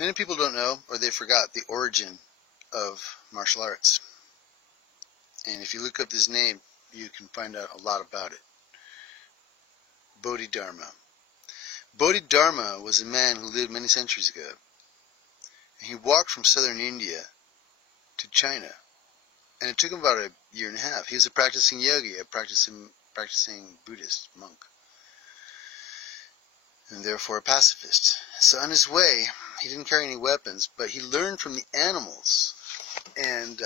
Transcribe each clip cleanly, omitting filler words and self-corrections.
Many people don't know, or they forgot, the origin of martial arts. And if you look up his name, you can find out a lot about it. Bodhidharma. Bodhidharma was a man who lived many centuries ago. And he walked from southern India to China. And it took him about a year and a half. He was a practicing yogi, a practicing Buddhist monk, and therefore a pacifist. So on his way, he didn't carry any weapons, but he learned from the animals. And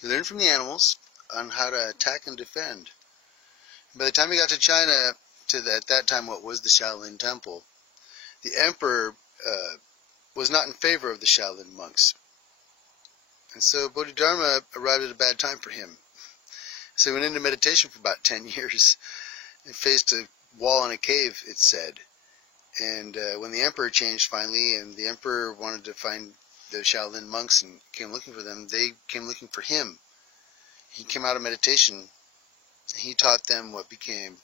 he learned from the animals on how to attack and defend. By the time he got to China, at that time what was the Shaolin Temple, the emperor was not in favor of the Shaolin monks. And so Bodhidharma arrived at a bad time for him. So he went into meditation for about 10 years and faced a wall in a cave, it said. And when the emperor changed finally, and the emperor wanted to find the Shaolin monks and came looking for them, they came looking for him. He came out of meditation, and he taught them what became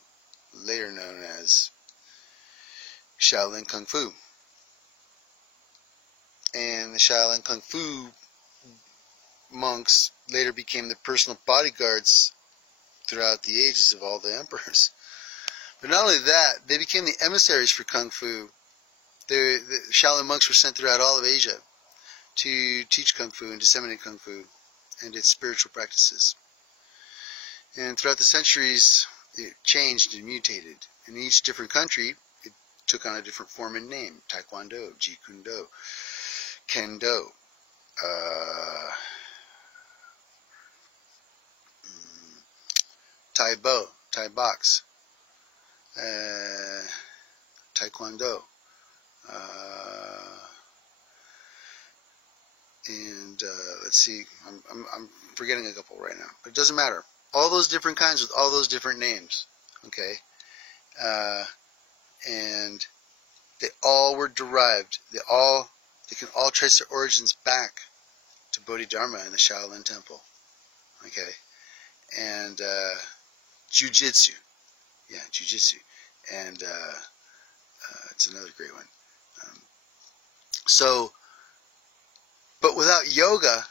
later known as Shaolin Kung Fu. And the Shaolin Kung Fu monks later became the personal bodyguards throughout the ages of all the emperors. But not only that, they became the emissaries for Kung Fu. The Shaolin monks were sent throughout all of Asia to teach Kung Fu and disseminate Kung Fu and its spiritual practices. And throughout the centuries, it changed and mutated. In each different country, it took on a different form and name. Taekwondo, Jeet Kune Do, Kendo, Thai Bo, Thai Box, Taekwondo, and let's see, I'm forgetting a couple right now, but it doesn't matter. All those different kinds with all those different names, okay, and they all were derived. They can all trace their origins back to Bodhidharma and the Shaolin Temple, okay, and Jiu-Jitsu, yeah, Jiu-Jitsu, and it's another great one. But without yoga,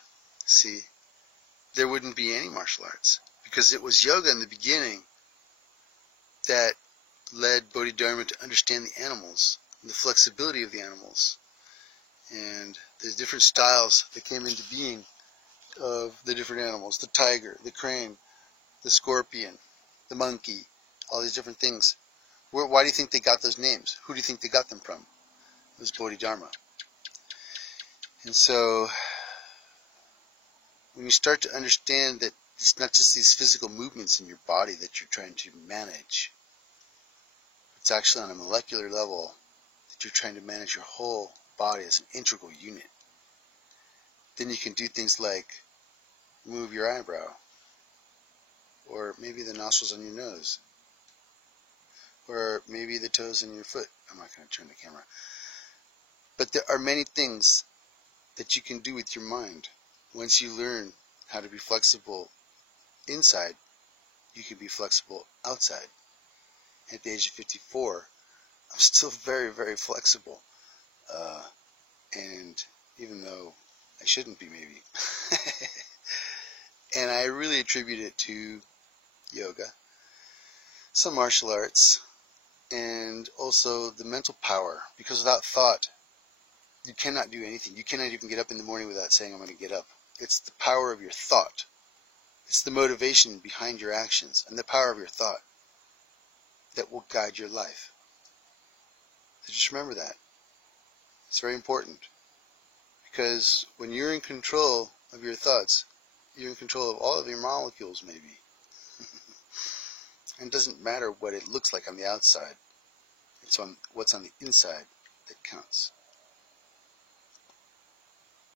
see, there wouldn't be any martial arts, because it was yoga in the beginning that led Bodhidharma to understand the animals, and the flexibility of the animals, and the different styles that came into being of the different animals, the tiger, the crane, the scorpion, the monkey, all these different things. Why do you think they got those names? Who do you think they got them from? It was Bodhidharma. And so, when you start to understand that it's not just these physical movements in your body that you're trying to manage, it's actually on a molecular level that you're trying to manage your whole body as an integral unit. Then you can do things like move your eyebrow, or maybe the nostrils on your nose, or maybe the toes in your foot. I'm not going to turn the camera. But there are many things that you can do with your mind. Once you learn how to be flexible inside, you can be flexible outside. At the age of 54, I'm still very, very flexible. And even though I shouldn't be, maybe. And I really attribute it to yoga, some martial arts, and also the mental power. Because without thought, you cannot do anything. You cannot even get up in the morning without saying, I'm going to get up. It's the power of your thought. It's the motivation behind your actions and the power of your thought that will guide your life. So just remember that. It's very important. Because when you're in control of your thoughts, you're in control of all of your molecules, maybe. And it doesn't matter what it looks like on the outside. It's on what's on the inside that counts.